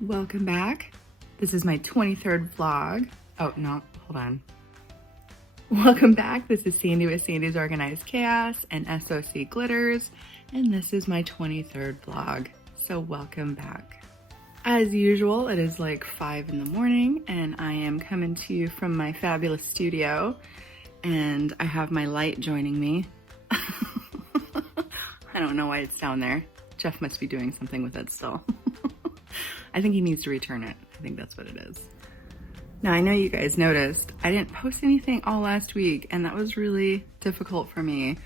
Welcome back. This is my 23rd vlog. Oh, no, hold on. Welcome back. This is Sandy with Sandy's Organized Chaos and SOC Glitters, and this is my 23rd vlog. So welcome back. As usual, it is like 5 in the morning, and I am coming to you from my fabulous studio, and I have my light joining me. I don't know why it's down there. Jeff must be doing something with it still. I think he needs to return it. I think that's what it is. Now, I know you guys noticed I didn't post anything all last week, and that was really difficult for me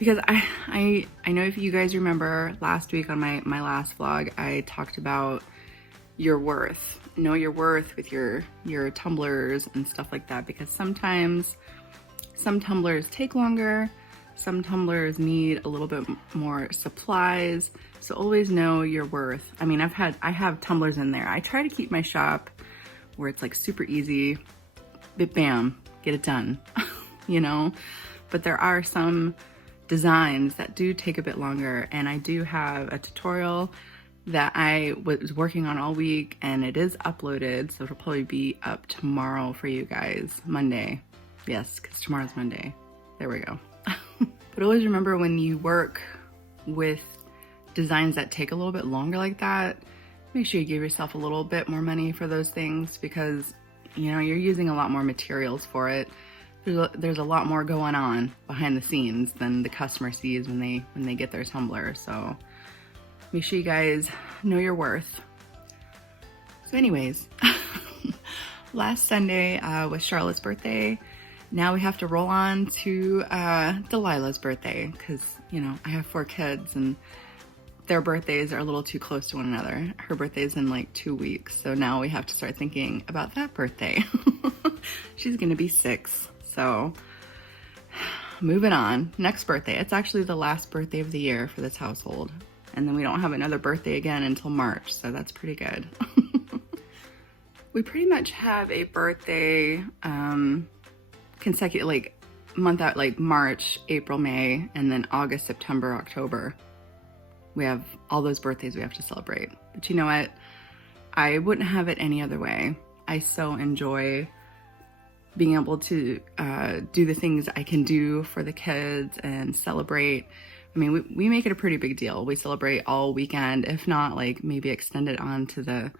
because I know if you guys remember last week on my last vlog, I talked about your worth. Know your worth with your tumblers and stuff like that, because sometimes some tumblers take longer, some tumblers need a little bit more supplies. So always know your worth. I mean, I have tumblers in there. I try to keep my shop where it's like super easy, bam, get it done, you know? But there are some designs that do take a bit longer, and I do have a tutorial that I was working on all week, and it is uploaded, so it'll probably be up tomorrow for you guys, Monday. Yes, because tomorrow's Monday. There we go. But always remember, when you work with designs that take a little bit longer like that, make sure you give yourself a little bit more money for those things, because you know you're using a lot more materials for it. There's a lot more going on behind the scenes than the customer sees when they get their tumbler. So make sure you guys know your worth. So anyways, last Sunday was Charlotte's birthday. Now we have to roll on to Delilah's birthday, because you know I have 4 kids and their birthdays are a little too close to one another. Her birthday's in like 2 weeks, so now we have to start thinking about that birthday. She's gonna be 6, so moving on. Next birthday, it's actually the last birthday of the year for this household, and then we don't have another birthday again until March, so that's pretty good. We pretty much have a birthday consecutive, like month out, like March, April, May, and then August, September, October. We have all those birthdays we have to celebrate. But you know what? I wouldn't have it any other way. I so enjoy being able to do the things I can do for the kids and celebrate. I mean, we make it a pretty big deal. We celebrate all weekend, if not like maybe extend it on to the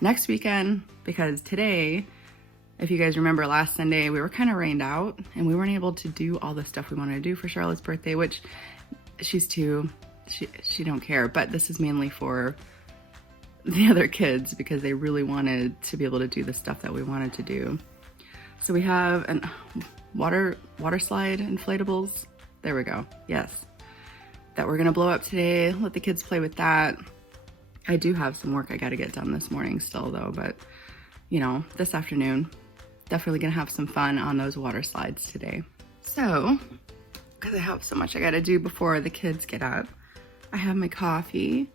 next weekend, because today, if you guys remember last Sunday, we were kind of rained out and we weren't able to do all the stuff we wanted to do for Charlotte's birthday, which she's 2. She don't care, but this is mainly for the other kids because they really wanted to be able to do the stuff that we wanted to do. So we have an water slide inflatables. There we go. Yes. That we're gonna blow up today. Let the kids play with that. I do have some work I gotta get done this morning still though, but you know, this afternoon, definitely gonna have some fun on those water slides today. So, because I have so much I gotta do before the kids get up, I have my coffee.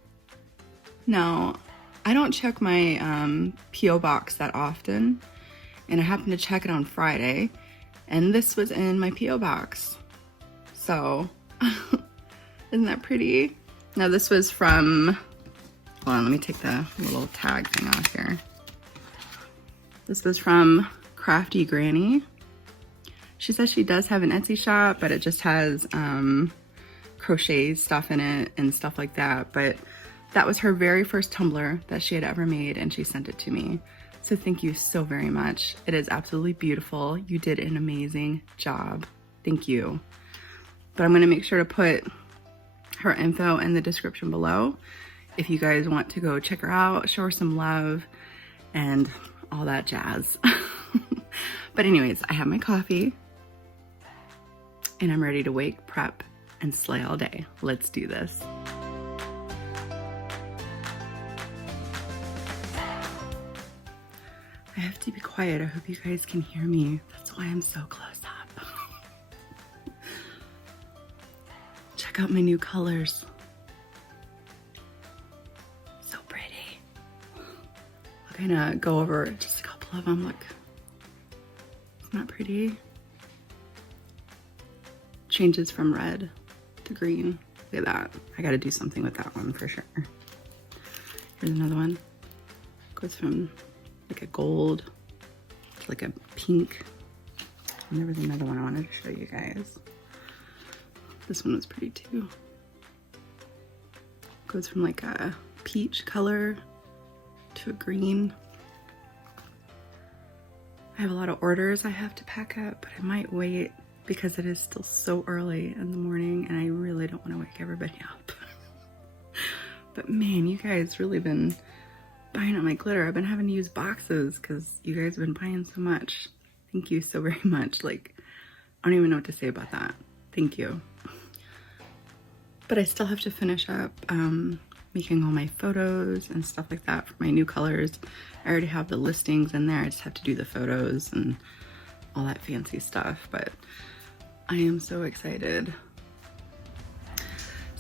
Now, I don't check my P.O. box that often, and I happened to check it on Friday, and this was in my P.O. box. So, isn't that pretty? Now, this was from, hold on, let me take the little tag thing off here. This was from Crafty Granny. She says she does have an Etsy shop, but it just has crochet stuff in it and stuff like that. But that was her very first tumbler that she had ever made, and she sent it to me. So thank you so very much. It is absolutely beautiful. You did an amazing job. Thank you. But I'm gonna make sure to put her info in the description below if you guys want to go check her out, show her some love, and all that jazz. But anyways, I have my coffee and I'm ready to wake, prep, and slay all day. Let's do this. I have to be quiet. I hope you guys can hear me. That's why I'm so close up. Check out my new colors. So pretty. We're gonna go over just a couple of them. Look. Isn't that pretty? Changes from red to green. Look at that. I gotta do something with that one for sure. Here's another one. Goes from like a gold to like a pink. And there was another one I wanted to show you guys. This one was pretty too. Goes from like a peach color to a green. I have a lot of orders I have to pack up, but I might wait because it is still so early in the morning and I really don't want to wake everybody up. But man, you guys really been buying up my glitter. I've been having to use boxes because you guys have been buying so much. Thank you so very much. Like, I don't even know what to say about that. Thank you. But I still have to finish up making all my photos and stuff like that for my new colors. I already have the listings in there. I just have to do the photos and all that fancy stuff, but I am so excited.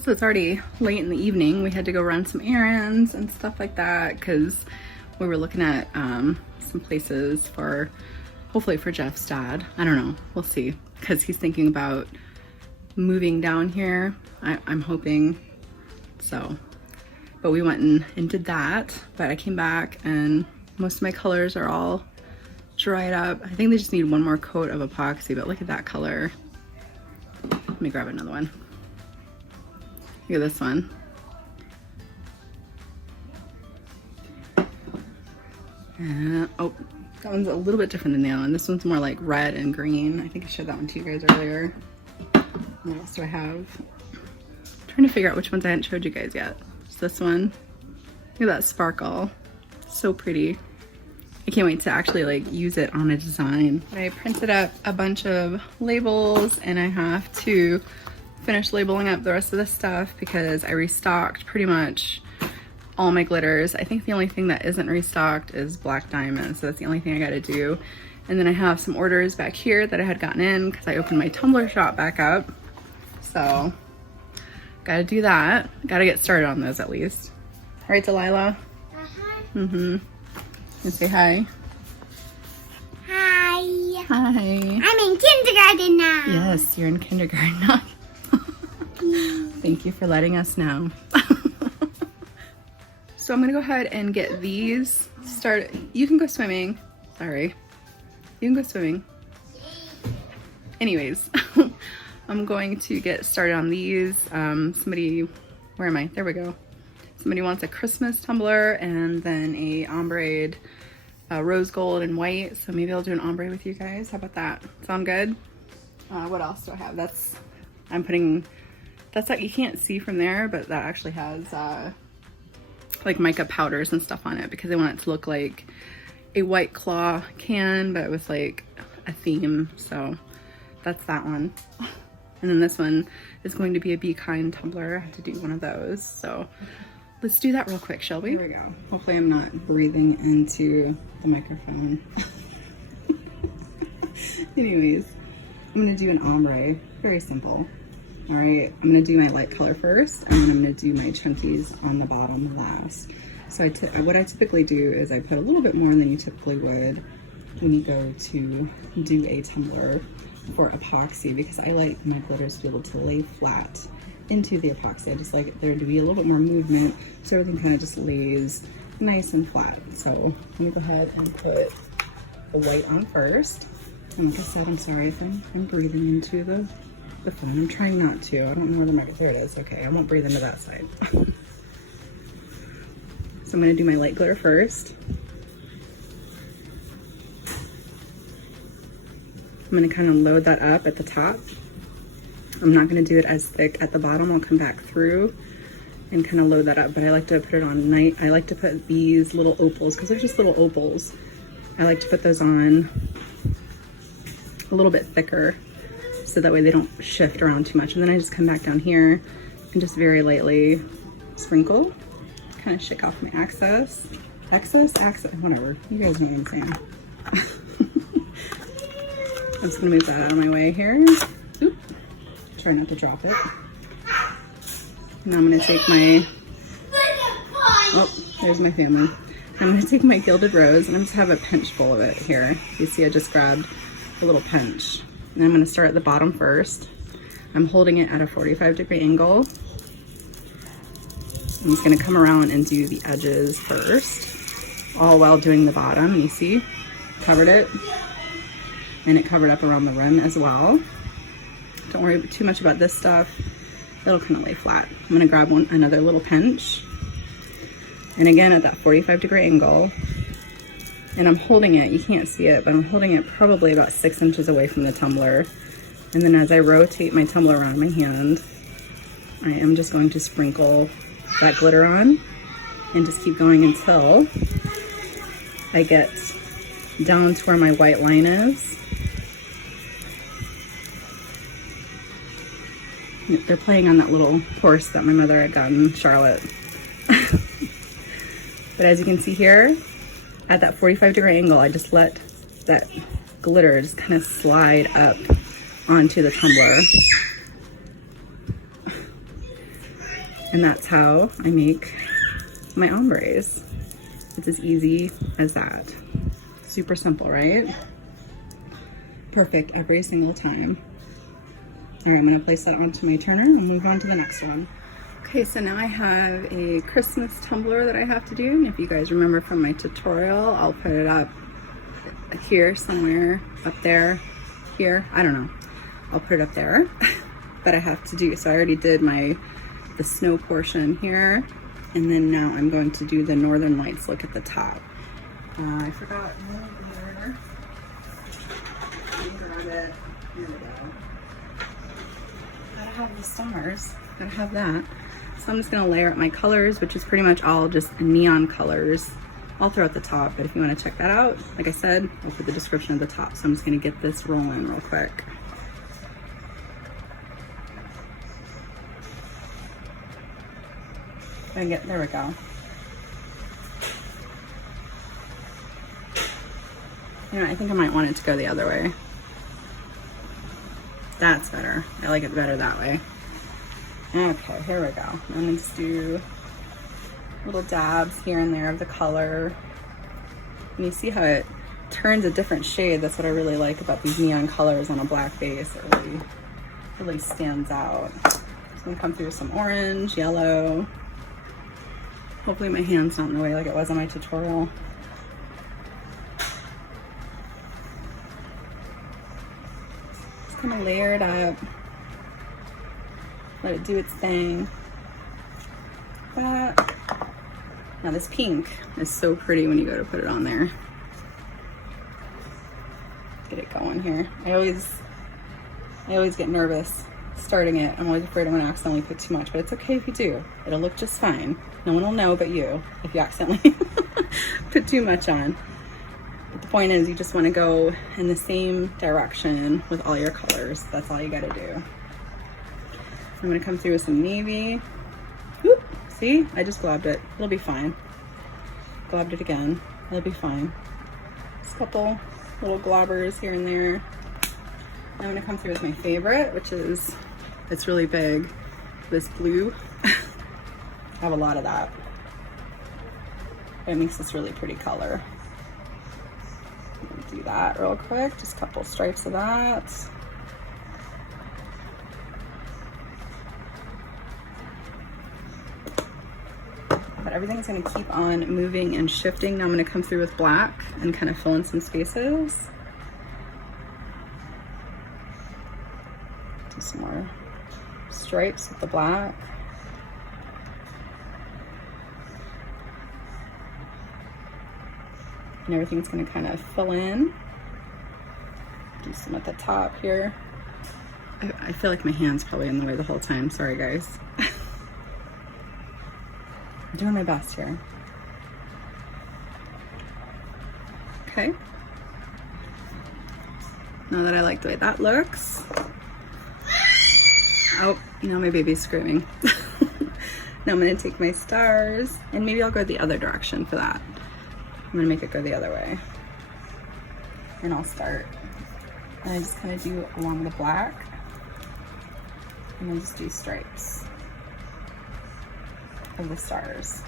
So it's already late in the evening. We had to go run some errands and stuff like that because we were looking at some places for, hopefully for Jeff's dad. I don't know, we'll see, because he's thinking about moving down here. I'm hoping so. But we went and did that, but I came back and most of my colors are all dried up. I think they just need one more coat of epoxy, but look at that color. Let me grab another one. Look at this one. Oh, that one's a little bit different than the other one. This one's more like red and green. I think I showed that one to you guys earlier. What else do I have? I'm trying to figure out which ones I hadn't showed you guys yet. It's this one. Look at that sparkle. So pretty. I can't wait to actually like use it on a design. I printed up a bunch of labels and I have to finish labeling up the rest of the stuff because I restocked pretty much all my glitters. I think the only thing that isn't restocked is black diamonds, so that's the only thing I gotta do. And then I have some orders back here that I had gotten in because I opened my Tumbler shop back up. So gotta do that. Gotta get started on those at least. All right, Delilah? Uh-huh. Mm-hmm. And say hi. Hi. Hi. I'm in kindergarten now. Yes, you're in kindergarten now. Thank you for letting us know. So I'm gonna go ahead and get these started. You can go swimming. Sorry. You can go swimming. Anyways, I'm going to get started on these. Somebody, where am I? There we go. Somebody wants a Christmas tumbler and then a ombre rose gold and white. So maybe I'll do an ombre with you guys. How about that? Sound good? What else do I have? I'm putting, that's like, you can't see from there, but that actually has like mica powders and stuff on it because I want it to look like a White Claw can, but with like a theme. So that's that one. And then this one is going to be a Be Kind tumbler. I have to do one of those. So let's do that real quick, shall we? Here we go. Hopefully I'm not breathing into the microphone. Anyways, I'm gonna do an ombre, very simple. All right, I'm gonna do my light color first, and then I'm gonna do my chunkies on the bottom last. So what I typically do is I put a little bit more than you typically would when you go to do a tumbler for epoxy, because I like my glitters to be able to lay flat into the epoxy. I just like there to be a little bit more movement so everything kind of just lays nice and flat. So let me go ahead and put the white on first. And like I said, I'm sorry if I'm breathing into the phone. I'm trying not to. I don't know where the mic, there it is. Okay, I won't breathe into that side. So I'm gonna do my light glitter first. I'm gonna kind of load that up at the top. I'm not gonna do it as thick at the bottom. I'll come back through and kind of load that up, but I like to put it on night. I like to put these little opals, because they're just little opals. I like to put those on a little bit thicker, so that way they don't shift around too much. And then I just come back down here and just very lightly sprinkle, kind of shake off my excess, whatever. You guys know what I'm saying. I'm just gonna move that out of my way here. Oop. Try not to drop it. Now I'm gonna take my, oh, there's my family. I'm gonna take my gilded rose and I just have a pinch bowl of it here. You see I just grabbed a little pinch. And I'm gonna start at the bottom first. I'm holding it at a 45-degree angle. I'm just gonna come around and do the edges first, all while doing the bottom. And you see, covered it, and it covered up around the rim as well. Don't worry too much about this stuff. It'll kind of lay flat. I'm gonna grab another little pinch. And again, at that 45-degree angle, and I'm holding it, you can't see it, but I'm holding it probably about 6 inches away from the tumbler. And then as I rotate my tumbler around my hand, I am just going to sprinkle that glitter on and just keep going until I get down to where my white line is. They're playing on that little horse that my mother had gotten Charlotte. But as you can see here, at that 45-degree angle, I just let that glitter just kind of slide up onto the tumbler. And that's how I make my ombres. It's as easy as that. Super simple, right? Perfect every single time. All right, I'm gonna place that onto my turner and move on to the next one. Okay, so now I have a Christmas tumbler that I have to do. And if you guys remember from my tutorial, I'll put it up here somewhere, up there, here, I don't know. I'll put it up there, but I have to do, so I already did the snow portion here. And then now I'm going to do the Northern Lights look at the top. I forgot one here. Grab it, there we go. Gotta have the stars, gotta have that. So I'm just gonna layer up my colors, which is pretty much all just neon colors all throughout the top. But if you wanna check that out, like I said, I'll put the description at the top. So I'm just gonna get this rolling real quick. There we go. You know, I think I might want it to go the other way. That's better. I like it better that way. Okay, here we go. I'm gonna just do little dabs here and there of the color. And you see how it turns a different shade. That's what I really like about these neon colors on a black base. It really stands out. So I'm gonna come through with some orange, yellow. Hopefully my hand's not in the way like it was on my tutorial. Just kind of layer it up. Let it do its thing. That. Now this pink is so pretty when you go to put it on there. Get it going here. I always get nervous starting it. I'm always afraid I'm gonna accidentally put too much, but it's okay if you do. It'll look just fine. No one will know but you if you accidentally put too much on. But the point is you just wanna go in the same direction with all your colors. That's all you gotta do. I'm gonna come through with some navy. Whoop. See, I just globbed it. It'll be fine. Globbed it again. It'll be fine. Just a couple little globbers here and there. I'm gonna come through with my favorite, which is, it's really big, this blue. I have a lot of that. It makes this really pretty color. I'm gonna do that real quick, just a couple stripes of that. But everything's gonna keep on moving and shifting. Now I'm gonna come through with black and kind of fill in some spaces. Do some more stripes with the black. And everything's gonna kind of fill in. Do some at the top here. I feel like my hand's probably in the way the whole time. Sorry, guys. I'm doing my best here. Okay. Now that I like the way that looks. Oh, now my baby's screaming. Now I'm gonna take my stars and maybe I'll go the other direction for that. I'm gonna make it go the other way. And I'll start. And I just kind of do along the black. And then just do stripes of the stars.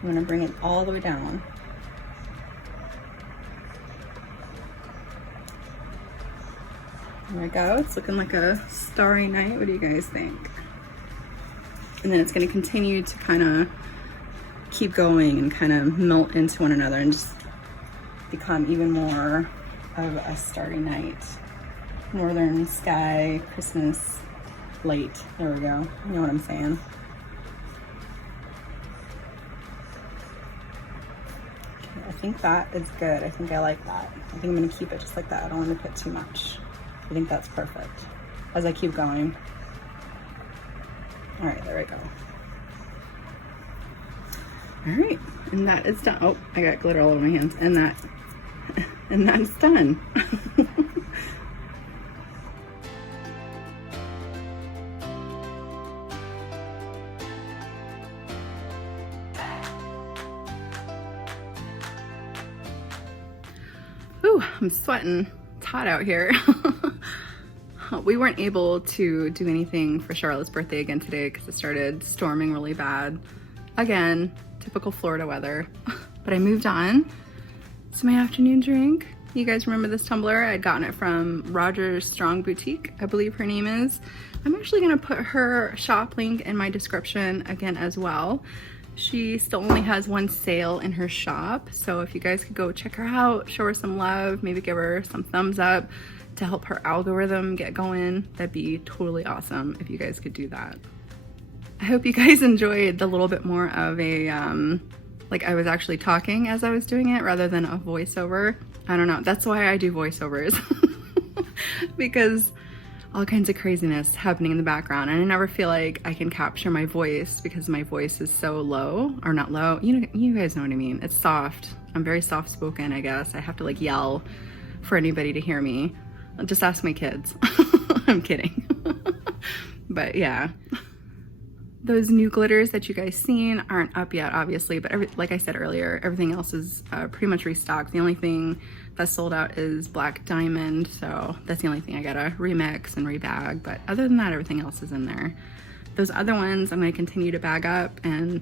I'm gonna bring it all the way down. There we go. It's looking like a starry night. What do you guys think? And then it's going to continue to kind of keep going and kind of melt into one another and just become even more of a starry night. Northern sky, Christmas light. There we go. You know what I'm saying? Okay, I think that is good. I think I like that. I think I'm going to keep it just like that. I don't want to put too much. I think that's perfect. As I keep going. All right, there we go. All right, and that is done. Oh, I got glitter all over my hands. And that's done. Ooh, I'm sweating. It's hot out here. We weren't able to do anything for Charlotte's birthday again today because it started storming really bad. Again, typical Florida weather. But I moved on to my afternoon drink. You guys remember this tumbler? I'd gotten it from Roger's Strong Boutique, I believe her name is. I'm actually gonna put her shop link in my description again as well. She still only has one sale in her shop, so if you guys could go check her out, show her some love, maybe give her some thumbs up to help her algorithm get going, that'd be totally awesome if you guys could do that. I hope you guys enjoyed the little bit more of a, like I was actually talking as I was doing it rather than a voiceover. I don't know, that's why I do voiceovers. Because all kinds of craziness happening in the background and I never feel like I can capture my voice because my voice is so low, or not low, you guys know what I mean. It's soft. I'm very soft spoken, I guess. I have to like yell for anybody to hear me. Just ask my kids. I'm kidding. But yeah. Those new glitters that you guys seen aren't up yet, obviously, but like I said earlier, everything else is pretty much restocked. The only thing that's sold out is Black Diamond, so that's the only thing I gotta remix and rebag, but other than that, everything else is in there. Those other ones I'm gonna continue to bag up, and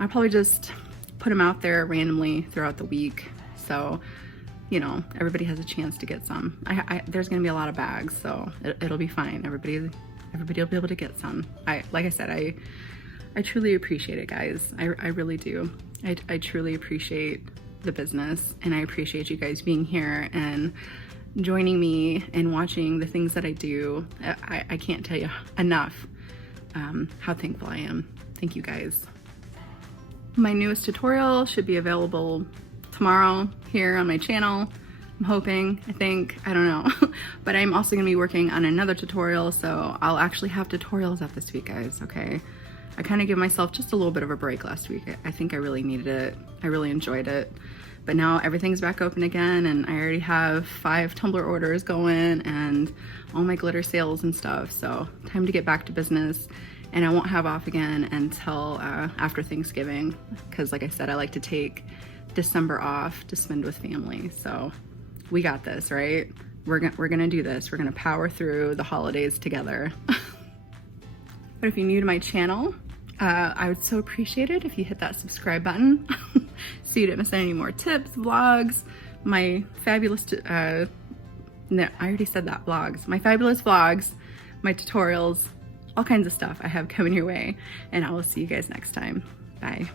I'll probably just put them out there randomly throughout the week, so you know, everybody has a chance to get some. There's gonna be a lot of bags, so it'll be fine. Everybody will be able to get some. Like I said, I truly appreciate it, guys. I really do. I truly appreciate the business, and I appreciate you guys being here and joining me and watching the things that I do. I can't tell you enough how thankful I am. Thank you guys. My newest tutorial should be available tomorrow here on my channel. I'm hoping, I think, I don't know. But I'm also gonna be working on another tutorial, so I'll actually have tutorials up this week, guys, okay? I kind of gave myself just a little bit of a break last week. I think I really needed it. I really enjoyed it. But now everything's back open again, and I already have 5 Tumbler orders going and all my glitter sales and stuff, so time to get back to business. And I won't have off again until after Thanksgiving, because like I said, I like to take December off to spend with family. So we got this, right? We're gonna do this. We're gonna power through the holidays together. But if you're new to my channel, I would so appreciate it if you hit that subscribe button so you don't miss any more tips, vlogs, my fabulous, no, I already said that, vlogs, my fabulous vlogs, my tutorials, all kinds of stuff I have coming your way. And I will see you guys next time. Bye.